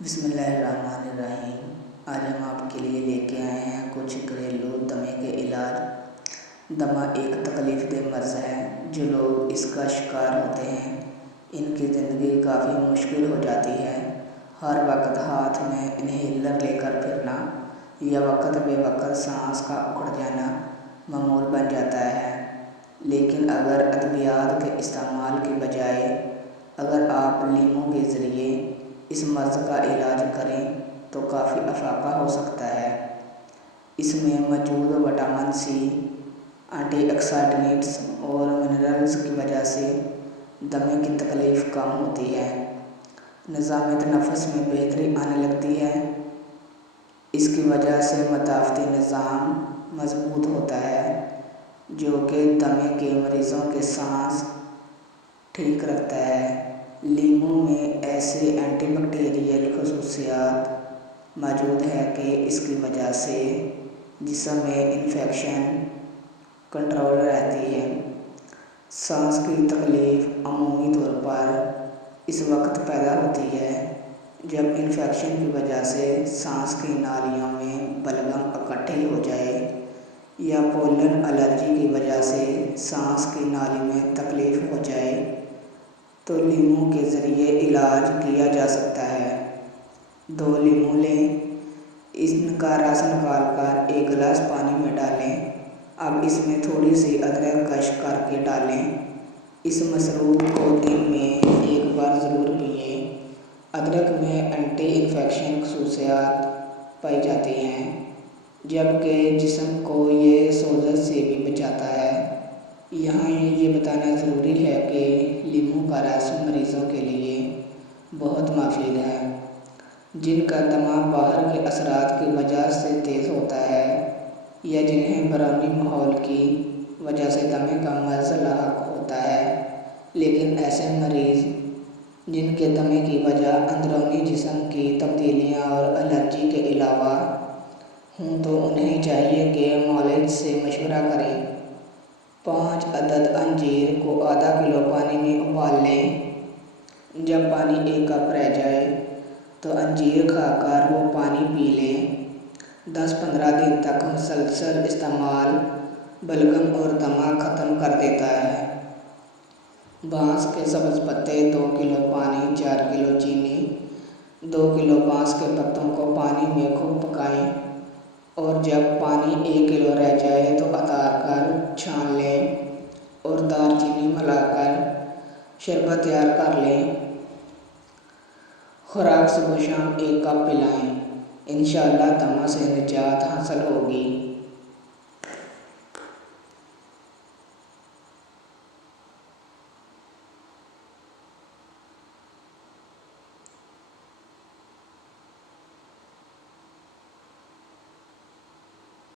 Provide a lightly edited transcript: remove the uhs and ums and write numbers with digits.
بسم اللہ الرحمن الرحیم۔ آج ہم آپ کے لیے لے کے آئے ہیں کچھ گھریلو دمے کے علاج۔ دمہ ایک تکلیف دہ مرض ہے۔ جو لوگ اس کا شکار ہوتے ہیں ان کی زندگی کافی مشکل ہو جاتی ہے۔ ہر وقت ہاتھ میں انہیلر لے کر پھرنا یا وقت بے وقت سانس کا اکڑ جانا معمول بن جاتا ہے۔ لیکن اگر ادویات کے استعمال کی بجائے اگر آپ لیموں کے ذریعے اس مرض کا علاج کریں تو کافی افاقہ ہو سکتا ہے۔ اس میں موجود وٹامن سی، اینٹی آکسیڈنٹس اور منرلز کی وجہ سے دمے کی تکلیف کم ہوتی ہے، نظام تنفس میں بہتری آنے لگتی ہے۔ اس کی وجہ سے مدافعتی نظام مضبوط ہوتا ہے جو کہ دمے کے مریضوں کے سانس ٹھیک رکھتا ہے۔ لیموں میں ایسے اینٹی بیکٹیریل خصوصیات موجود ہیں کہ اس کی وجہ سے جسم میں انفیکشن کنٹرول رہتی ہے۔ سانس کی تکلیف عمومی طور پر اس وقت پیدا ہوتی ہے جب انفیکشن کی وجہ سے سانس کی نالیوں میں بلغم اکٹھی ہو جائے یا پولن الرجی کی وجہ سے سانس کی نالی میں تکلیف ہو جائے تو لیموں کے ذریعے علاج کیا جا سکتا ہے۔ 2 لیموں لیں، ان کا رس نکال کر ایک گلاس پانی میں ڈالیں۔ اب اس میں تھوڑی سی ادرک کش کر کے ڈالیں۔ اس مشروب کو دن میں ایک بار ضرور پئیں۔ ادرک میں اینٹی انفیکشن خصوصیات پائی جاتی ہیں جبکہ جسم کو یہ سوزش سے بھی بچاتا ہے۔ یہاں یہ بتانا ضروری ہے کہ لیموں کا رس مریضوں کے لیے بہت مفید ہے جن کا دمہ باہر کے اثرات کی وجہ سے تیز ہوتا ہے یا جنہیں بیرونی ماحول کی وجہ سے دمے کا مرض لاحق ہوتا ہے۔ لیکن ایسے مریض جن کے دمے کی وجہ اندرونی جسم کی تبدیلیاں اور الرجی کے علاوہ ہوں تو انہیں چاہیے کہ معالج سے مشورہ کریں۔ 5 عدد انجیر کو آدھا کلو پانی میں ابال لیں۔ جب پانی 1 کپ رہ جائے تو انجیر کھا کر وہ پانی پی لیں۔ 10-15 دن تک مسلسل استعمال بلغم اور دمہ ختم کر دیتا ہے۔ بانس کے سبز پتے 2 کلو پانی 4 کلو چینی 2 کلو بانس کے پتوں کو پانی میں خوب پکائیں اور جب پانی 1 کلو رہ جائے تو اتار کر چھان لیں اور دار چینی ملا کر شربت تیار کر لیں۔ خوراک صبح شام 1 کپ پلائیں۔ انشاءاللہ دمہ سے نجات